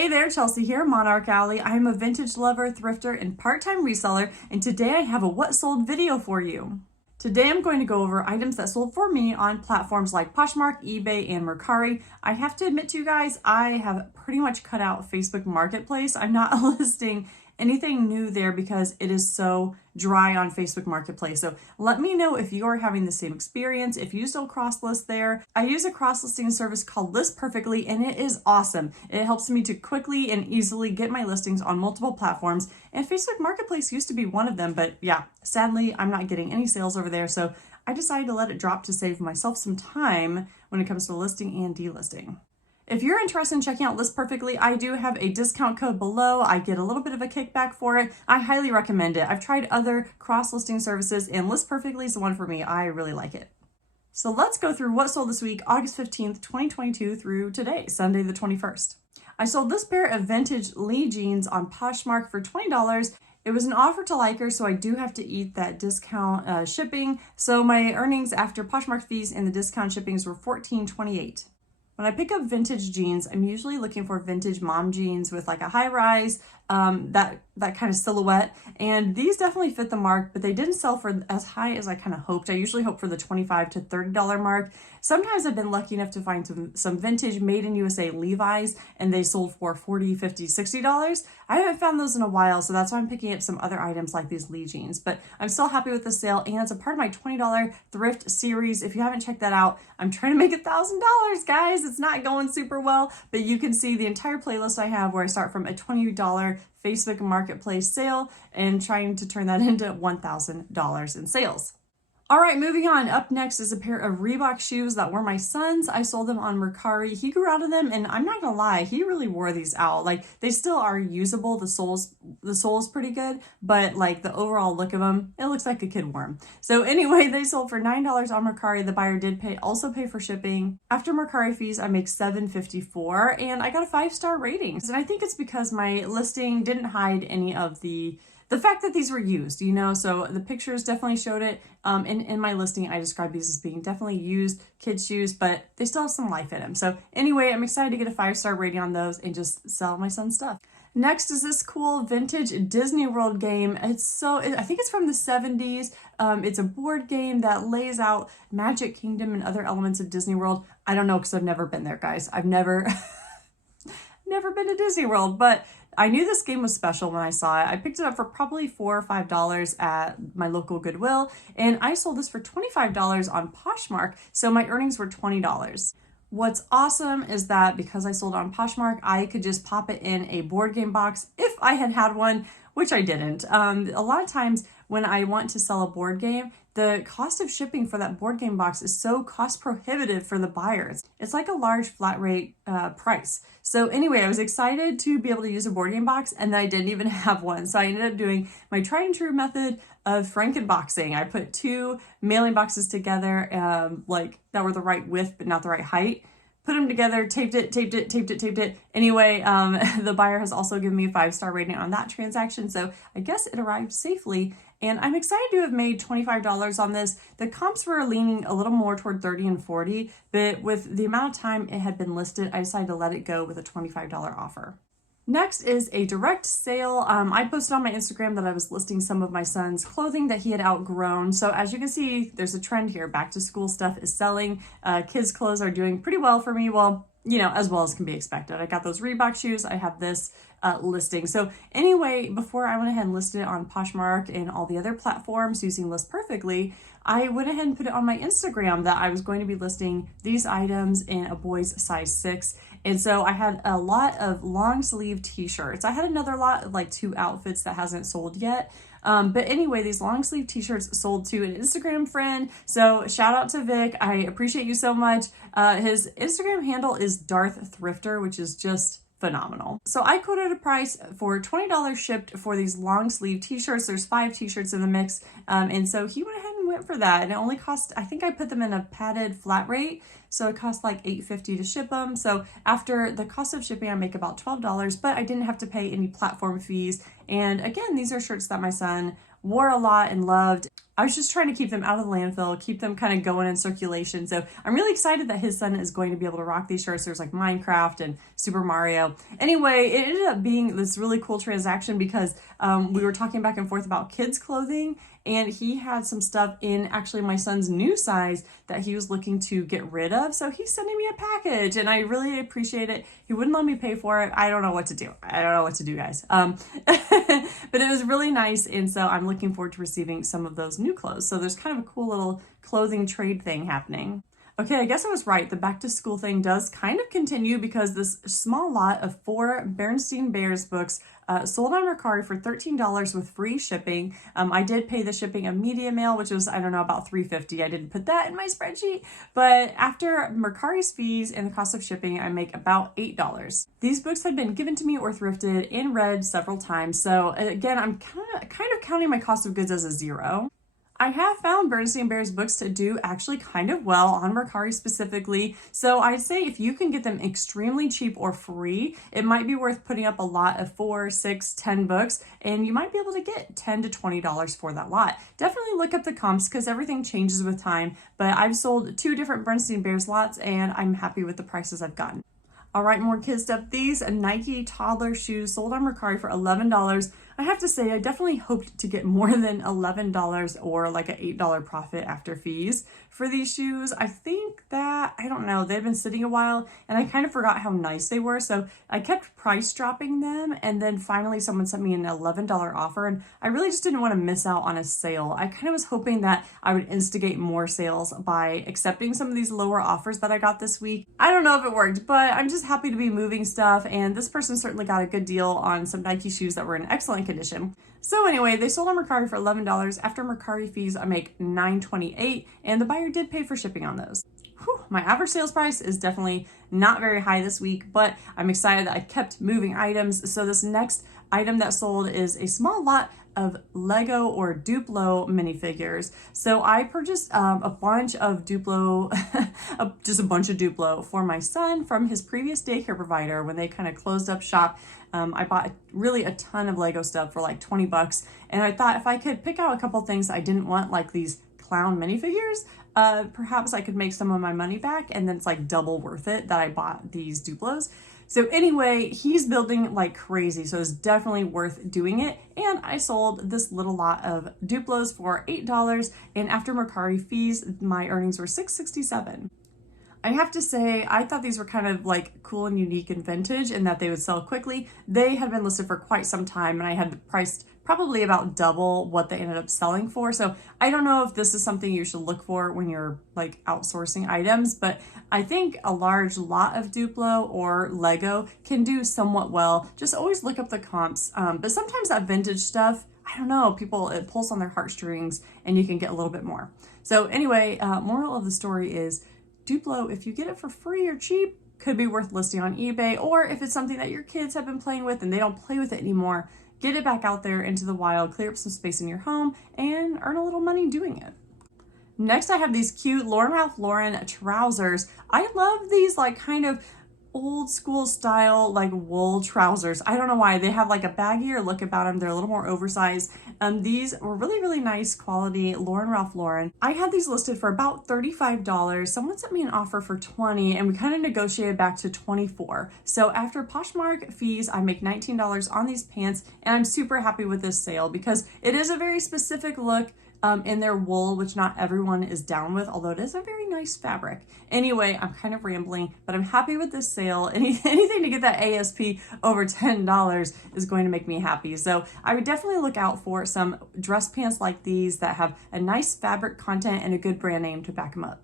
Hey there, Chelsea here, MonarchAlley. I am a vintage lover, thrifter, and part-time reseller, and today I have a what sold video for you. Today I'm going to go over items that sold for me on platforms like Poshmark, eBay, and Mercari. I have to admit to you guys, I have pretty much cut out Facebook Marketplace. I'm not listing anything new there because it is so dry on Facebook Marketplace. So let me know if you're having the same experience, if you still cross-list there. I use a cross-listing service called List Perfectly, and it is awesome. It helps me to quickly and easily get my listings on multiple platforms, and Facebook Marketplace used to be one of them, but yeah, sadly, I'm not getting any sales over there, so I decided to let it drop to save myself some time when it comes to listing and delisting. If you're interested in checking out List Perfectly, I do have a discount code below. I get a little bit of a kickback for it. I highly recommend it. I've tried other cross-listing services and List Perfectly is the one for me. I really like it. So let's go through what sold this week, August 15th, 2022 through today, Sunday the 21st. I sold this pair of vintage Lee jeans on Poshmark for $20. It was an offer to liker, so I do have to eat that discount shipping. So my earnings after Poshmark fees and the discount shippings were $14.28. When I pick up vintage jeans, I'm usually looking for vintage mom jeans with like a high rise, that kind of silhouette. And these definitely fit the mark, but they didn't sell for as high as I kind of hoped. I usually hope for the $25 to $30 mark. Sometimes I've been lucky enough to find some vintage made in USA Levi's and they sold for $40, $50, $60. I haven't found those in a while, so that's why I'm picking up some other items like these Lee jeans. But I'm still happy with the sale, and it's a part of my $20 thrift series. If you haven't checked that out, I'm trying to make $1,000, guys. It's not going super well, but you can see the entire playlist I have where I start from a $20 Facebook Marketplace sale and trying to turn that into $1,000 in sales. All right, moving on. Up next is a pair of Reebok shoes that were my son's. I sold them on Mercari. He grew out of them, and I'm not gonna lie, he really wore these out. Like, they still are usable. The sole's pretty good, but like the overall look of them, it looks like a kid wore them. So anyway, they sold for $9 on Mercari. The buyer did also pay for shipping. After Mercari fees, I make $7.54, and I got a 5-star rating. And I think it's because my listing didn't hide any of the fact that these were used, you know, so the pictures definitely showed it. In my listing, I described these as being definitely used kids' shoes, but they still have some life in them. So anyway, I'm excited to get a 5-star rating on those and just sell my son's stuff. Next is this cool vintage Disney World game. I think it's from the 70s. It's a board game that lays out Magic Kingdom and other elements of Disney World. I don't know, because I've never been there, guys. I've never been to Disney World, but I knew this game was special when I saw it. I picked it up for probably $4 or $5 at my local Goodwill, and I sold this for $25 on Poshmark, so my earnings were $20. What's awesome is that because I sold on Poshmark, I could just pop it in a board game box if I had one, which I didn't. A lot of times when I want to sell a board game, the cost of shipping for that board game box is so cost prohibitive for the buyers. It's like a large flat rate price. So anyway, I was excited to be able to use a board game box, and I didn't even have one. So I ended up doing my tried and true method of Frankenboxing. I put 2 mailing boxes together, like that were the right width but not the right height. Put them together, taped it. Anyway, the buyer has also given me a 5-star rating on that transaction, so I guess it arrived safely. And I'm excited to have made $25 on this. The comps were leaning a little more toward 30 and 40, but with the amount of time it had been listed, I decided to let it go with a $25 offer. Next is a direct sale. I posted on my Instagram that I was listing some of my son's clothing that he had outgrown. So as you can see, there's a trend here. Back to school stuff is selling. Kids' clothes are doing pretty well for me. Well, you know, as well as can be expected. I got those Reebok shoes. I have this listing. So anyway, before I went ahead and listed it on Poshmark and all the other platforms using List Perfectly, I went ahead and put it on my Instagram that I was going to be listing these items in a boy's size 6. And so I had a lot of long sleeve t-shirts. I had another lot of like 2 outfits that hasn't sold yet. But anyway, these long sleeve t-shirts sold to an Instagram friend. So shout out to Vic. I appreciate you so much. His Instagram handle is Darth Thrifter, which is just phenomenal. So I quoted a price for $20 shipped for these long sleeve t-shirts. There's 5 t-shirts in the mix. And so he went ahead and went for that. And it only cost, I think I put them in a padded flat rate. So it cost like $8.50 to ship them. So after the cost of shipping, I make about $12, but I didn't have to pay any platform fees. And again, these are shirts that my son wore a lot and loved. I was just trying to keep them out of the landfill, keep them kind of going in circulation. So I'm really excited that his son is going to be able to rock these shirts. There's like Minecraft and Super Mario. Anyway, it ended up being this really cool transaction because we were talking back and forth about kids clothing, and he had some stuff in actually my son's new size that he was looking to get rid of. So he's sending me a package and I really appreciate it. He wouldn't let me pay for it. I don't know what to do. I don't know what to do, guys. But it was really nice. And so I'm looking forward to receiving some of those new clothes. So there's kind of a cool little clothing trade thing happening. Okay, I guess I was right. The back to school thing does kind of continue because this small lot of 4 Berenstain Bears books sold on Mercari for $13 with free shipping. I did pay the shipping of media mail, which was, I don't know, about $3.50. I didn't put that in my spreadsheet, but after Mercari's fees and the cost of shipping, I make about $8. These books had been given to me or thrifted and read several times. So again, I'm kind of counting my cost of goods as a zero. I have found Berenstain Bears books to do actually kind of well on Mercari specifically. So I'd say if you can get them extremely cheap or free, it might be worth putting up a lot of 4, 6, 10 books, and you might be able to get $10 to $20 for that lot. Definitely look up the comps because everything changes with time, but I've sold 2 different Berenstain Bears lots and I'm happy with the prices I've gotten. All right, more kid stuff. These Nike toddler shoes sold on Mercari for $11. I have to say, I definitely hoped to get more than $11 or like an $8 profit after fees for these shoes. I think that, I don't know, they've been sitting a while and I kind of forgot how nice they were. So I kept price dropping them. And then finally someone sent me an $11 offer and I really just didn't want to miss out on a sale. I kind of was hoping that I would instigate more sales by accepting some of these lower offers that I got this week. I don't know if it worked, but I'm just happy to be moving stuff. And this person certainly got a good deal on some Nike shoes that were in excellent condition. So anyway, they sold on Mercari for $11. After Mercari fees, I make $9.28, and the buyer did pay for shipping on those. Whew, my average sales price is definitely not very high this week, but I'm excited that I kept moving items. So this next item that sold is a small lot of Lego or Duplo minifigures. So I purchased a bunch of Duplo, just a bunch of Duplo for my son from his previous daycare provider when they kind of closed up shop. I bought really a ton of Lego stuff for like 20 bucks. And I thought if I could pick out a couple things I didn't want, like these clown minifigures, perhaps I could make some of my money back and then it's like double worth it that I bought these Duplos. So anyway, he's building like crazy, so it's definitely worth doing it. And I sold this little lot of Duplos for $8, and after Mercari fees, my earnings were $6.67. I have to say, I thought these were kind of like cool and unique and vintage and that they would sell quickly. They had been listed for quite some time and I had priced probably about double what they ended up selling for. So I don't know if this is something you should look for when you're like outsourcing items, but I think a large lot of Duplo or Lego can do somewhat well. Just always look up the comps. But sometimes that vintage stuff, I don't know, it pulls on their heartstrings and you can get a little bit more. So anyway, moral of the story is Duplo, if you get it for free or cheap, could be worth listing on eBay, or if it's something that your kids have been playing with and they don't play with it anymore, get it back out there into the wild, clear up some space in your home, and earn a little money doing it. Next, I have these cute Ralph Lauren trousers. I love these like kind of old school style like wool trousers. I don't know why. They have like a baggier look about them. They're a little more oversized. These were really nice quality Ralph Lauren. I had these listed for about $35. Someone sent me an offer for $20 and we kind of negotiated back to $24. So after Poshmark fees, I make $19 on these pants and I'm super happy with this sale because it is a very specific look in their wool, which not everyone is down with, although it is a very nice fabric. Anyway, I'm kind of rambling, but I'm happy with this sale. Anything to get that ASP over $10 is going to make me happy. So I would definitely look out for some dress pants like these that have a nice fabric content and a good brand name to back them up.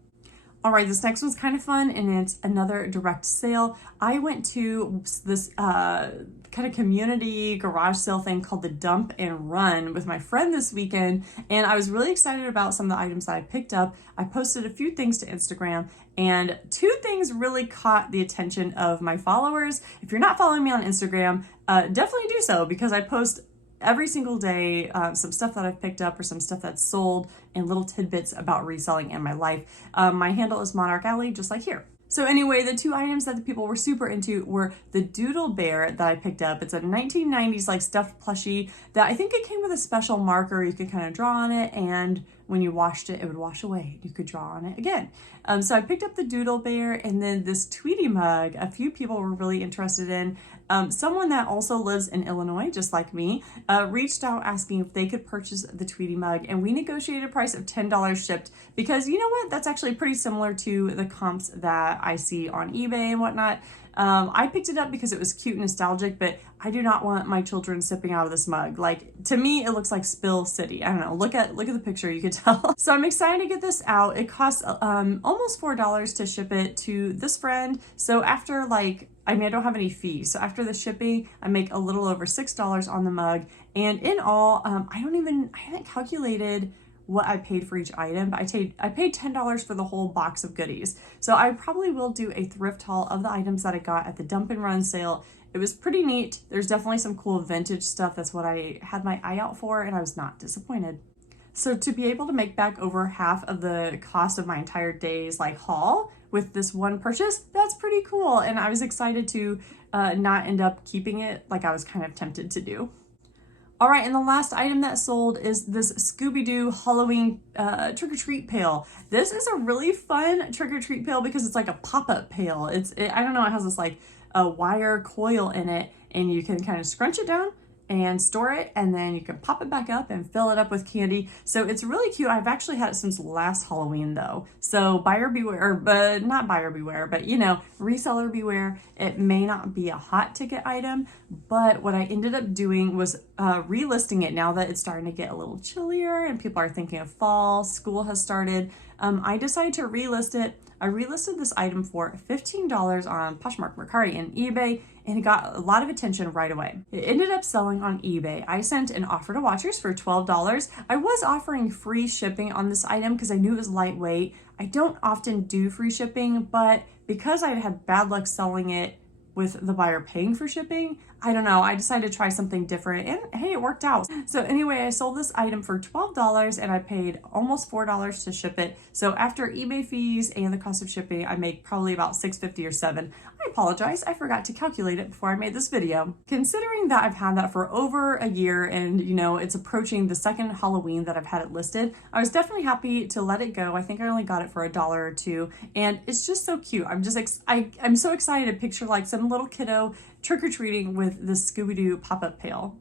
All right, this next one's kind of fun and it's another direct sale. I went to this kind of community garage sale thing called the Dump and Run with my friend this weekend, and I was really excited about some of the items that I picked up. I posted a few things to Instagram and 2 things really caught the attention of my followers. If you're not following me on Instagram, definitely do so because I post every single day some stuff that I've picked up or some stuff that's sold and little tidbits about reselling in my life. My handle is MonarchAlley, just like here. So anyway, the two items that the people were super into were the Doodle Bear that I picked up. It's a 1990s like stuffed plushie that I think it came with a special marker. You could kind of draw on it, and when you washed it, it would wash away. You could draw on it again. So I picked up the Doodle Bear, and then this Tweety mug a few people were really interested in. Someone that also lives in Illinois, just like me, reached out asking if they could purchase the Tweety mug, and we negotiated a price of $10 shipped because you know what? That's actually pretty similar to the comps that I see on eBay and whatnot. I picked it up because it was cute and nostalgic, but I do not want my children sipping out of this mug. Like, to me, it looks like Spill City. I don't know. Look at the picture. You could tell. So I'm excited to get this out. It costs almost $4 to ship it to this friend. So after I don't have any fees. So after the shipping, I make a little over $6 on the mug. And in all, I haven't calculated what I paid for each item, but I paid $10 for the whole box of goodies. So I probably will do a thrift haul of the items that I got at the dump and run sale. It was pretty neat. There's definitely some cool vintage stuff. That's what I had my eye out for, and I was not disappointed. So to be able to make back over half of the cost of my entire day's haul with this one purchase, that's pretty cool. And I was excited to not end up keeping it like I was kind of tempted to do. All right, and the last item that sold is this Scooby-Doo Halloween trick-or-treat pail. This is a really fun trick-or-treat pail because it's like a pop-up pail. I don't know, it has this a wire coil in it, and you can kind of scrunch it down and store it, and then you can pop it back up and fill it up with candy. So it's really cute. I've actually had it since last Halloween though. So buyer beware, but not buyer beware, but reseller beware. It may not be a hot ticket item, but what I ended up doing was relisting it now that it's starting to get a little chillier and people are thinking of fall, school has started. I decided to relist it. I relisted this item for $15 on Poshmark, Mercari, and eBay, and it got a lot of attention right away. It ended up selling on eBay. I sent an offer to watchers for $12. I was offering free shipping on this item because I knew it was lightweight. I don't often do free shipping, but because I had bad luck selling it with the buyer paying for shipping, I don't know, I decided to try something different, and hey, it worked out. So anyway, I sold this item for $12 and I paid almost $4 to ship it. So after eBay fees and the cost of shipping, I made probably about $6.50 or $7. I apologize, I forgot to calculate it before I made this video. Considering that I've had that for over a year and it's approaching the second Halloween that I've had it listed, I was definitely happy to let it go. I think I only got it for $1 or $2, and it's just so cute. I'm so excited to picture some little kiddo trick-or-treating with this Scooby-Doo pop-up pail.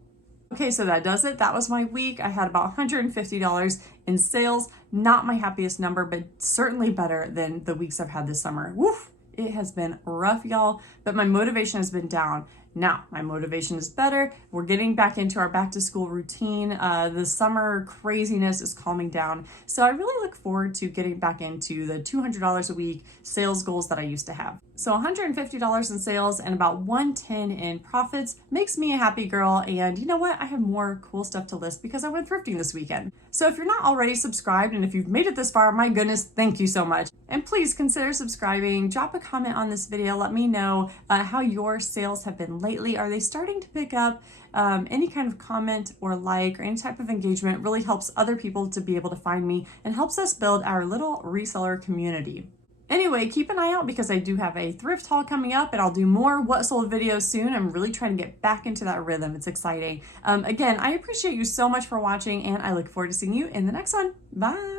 Okay, so that does it. That was my week. I had about $150 in sales. Not my happiest number, but certainly better than the weeks I've had this summer. Woof! It has been rough, y'all, but my motivation has been down. Now, my motivation is better. We're getting back into our back to school routine. The summer craziness is calming down. So I really look forward to getting back into the $200 a week sales goals that I used to have. So $150 in sales and about $110 in profits makes me a happy girl. And you know what? I have more cool stuff to list because I went thrifting this weekend. So if you're not already subscribed, and if you've made it this far, my goodness, thank you so much. And please consider subscribing. Drop a comment on this video. Let me know how your sales have been lately. Are they starting to pick up? Any kind of comment or like or any type of engagement really helps other people to be able to find me and helps us build our little reseller community. Anyway, keep an eye out because I do have a thrift haul coming up, and I'll do more what sold videos soon. I'm really trying to get back into that rhythm. It's exciting. Again, I appreciate you so much for watching, and I look forward to seeing you in the next one. Bye.